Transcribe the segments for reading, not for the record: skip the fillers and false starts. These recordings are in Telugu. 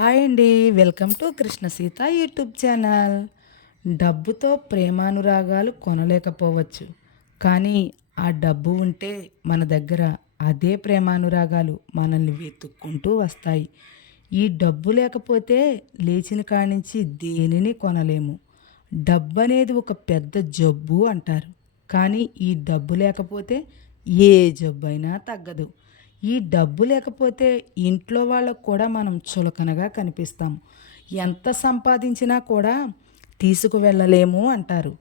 హాయ్ అండి. Welcome to Krishna Sita YouTube channel. డబ్బుతో ప్రేమానురాగాలు కొనలేకపోవచ్చు, కానీ ఆ డబ్బు ఉంటే మన దగ్గర అదే ప్రేమానురాగాలు మనల్ని వెతుక్కుంటూ వస్తాయి. ఈ డబ్బు లేకపోతే లేచిన కానించి దేనిని కొనలేము. డబ్బు అనేది ఒక పెద్ద జబ్బు అంటారు, కానీ ఈ డబ్బు లేకపోతే ఏ జబ్బైనా తగ్గదు. ఈ డబ్బు లేకపోతే ఇంట్లో వాళ్ళకు కూడా మనం చులకనగా కనిపిస్తాం. ఎంత సంపాదించినా కూడా తీసుకువెళ్ళలేము అంటారు.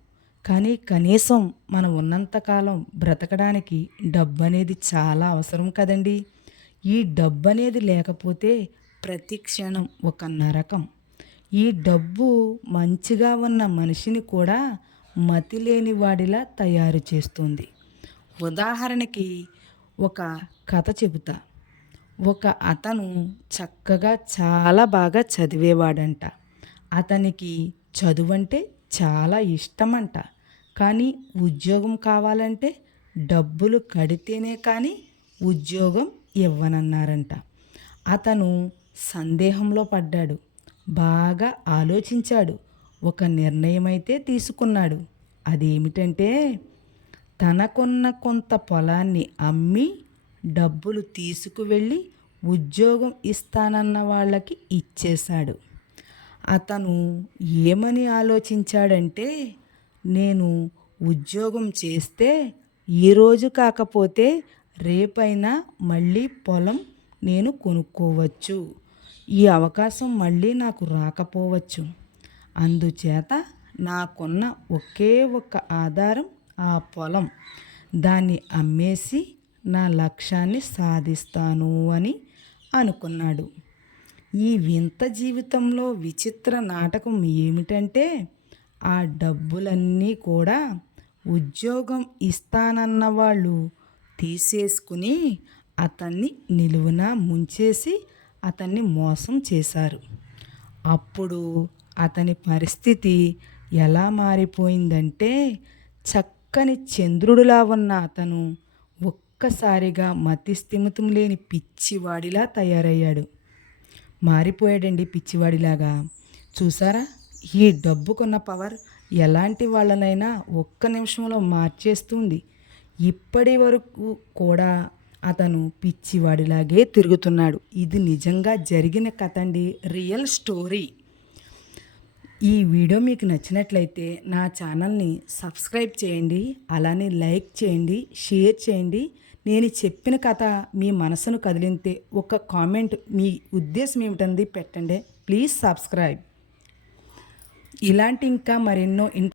కానీ కనీసం మనం ఉన్నంతకాలం బ్రతకడానికి డబ్బు అనేది చాలా అవసరం కదండి. ఈ డబ్బు అనేది లేకపోతే ప్రతి క్షణం ఒక నరకం. ఈ డబ్బు మంచిగా ఉన్న మనిషిని కూడా మతి లేని వాడిలా తయారు చేస్తుంది. ఉదాహరణకి ఒక కథ చెబుతా. ఒక అతను చక్కగా చాలా బాగా చదివేవాడంట. అతనికి చదువంటే చాలా ఇష్టమంట. కానీ ఉద్యోగం కావాలంటే డబ్బులు కడితేనే కానీ ఉద్యోగం ఇవ్వనన్నారంట. అతను సందేహంలో పడ్డాడు. బాగా ఆలోచించాడు. ఒక నిర్ణయమైతే తీసుకున్నాడు. అదేమిటంటే తనకున్న కొంత పొలాన్ని అమ్మి డబ్బులు తీసుకువెళ్ళి ఉద్యోగం ఇస్తానన్న వాళ్ళకి ఇచ్చేశాడు. అతను ఏమని ఆలోచించాడంటే, నేను ఉద్యోగం చేస్తే ఈరోజు కాకపోతే రేపైనా మళ్ళీ పొలం నేను కొనుక్కోవచ్చు. ఈ అవకాశం మళ్ళీ నాకు రాకపోవచ్చు. అందుచేత నాకున్న ఒకే ఒక్క ఆధారం ఆ పొలం. దాన్ని అమ్మేసి నా లక్ష్యాన్ని సాధిస్తాను అని అనుకున్నాడు. ఈ వింత జీవితంలో విచిత్ర నాటకం ఏమిటంటే, ఆ డబ్బులన్నీ కూడా ఉద్యోగం ఇస్తానన్న వాళ్ళు తీసేసుకుని అతన్ని నిలువున ముంచేసి అతన్ని మోసం చేశారు. అప్పుడు అతని పరిస్థితి ఎలా మారిపోయిందంటే, చక్కని చంద్రుడిలా ఉన్న అతను ఒక్కసారిగా మతిస్థిమితం లేని పిచ్చివాడిలా తయారయ్యాడు. మారిపోయాడండి పిచ్చివాడిలాగా. చూసారా, ఈ డబ్బుకున్న పవర్ ఎలాంటి వాళ్ళనైనా ఒక్క నిమిషంలో మార్చేస్తుంది. ఇప్పటి వరకు కూడా అతను పిచ్చివాడిలాగే తిరుగుతున్నాడు. ఇది నిజంగా జరిగిన కథ అండి, రియల్ స్టోరీ. ఈ వీడియో మీకు నచ్చినట్లయితే నా ఛానల్ని సబ్స్క్రైబ్ చేయండి, అలానే లైక్ చేయండి, షేర్ చేయండి. నేను చెప్పిన కథ మీ మనసును కదిలింతే ఒక కామెంట్ మీ ఉద్దేశం ఏమిటంది పెట్టండి. Please subscribe. ఇలాంటి ఇంకా మరెన్నో